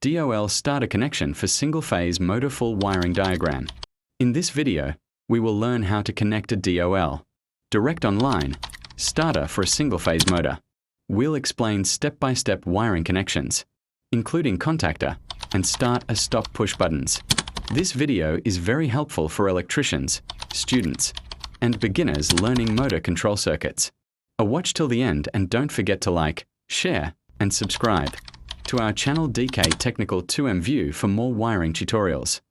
DOL starter connection for single-phase motor full wiring diagram. In this video, we will learn how to connect a DOL, direct online, starter for a single-phase motor. We'll explain step-by-step wiring connections, including contactor and start and stop push buttons. This video is very helpful for electricians, students, and beginners learning motor control circuits. Watch till the end and don't forget to like, share, and subscribe to our channel DK Technical 2M View for more wiring tutorials.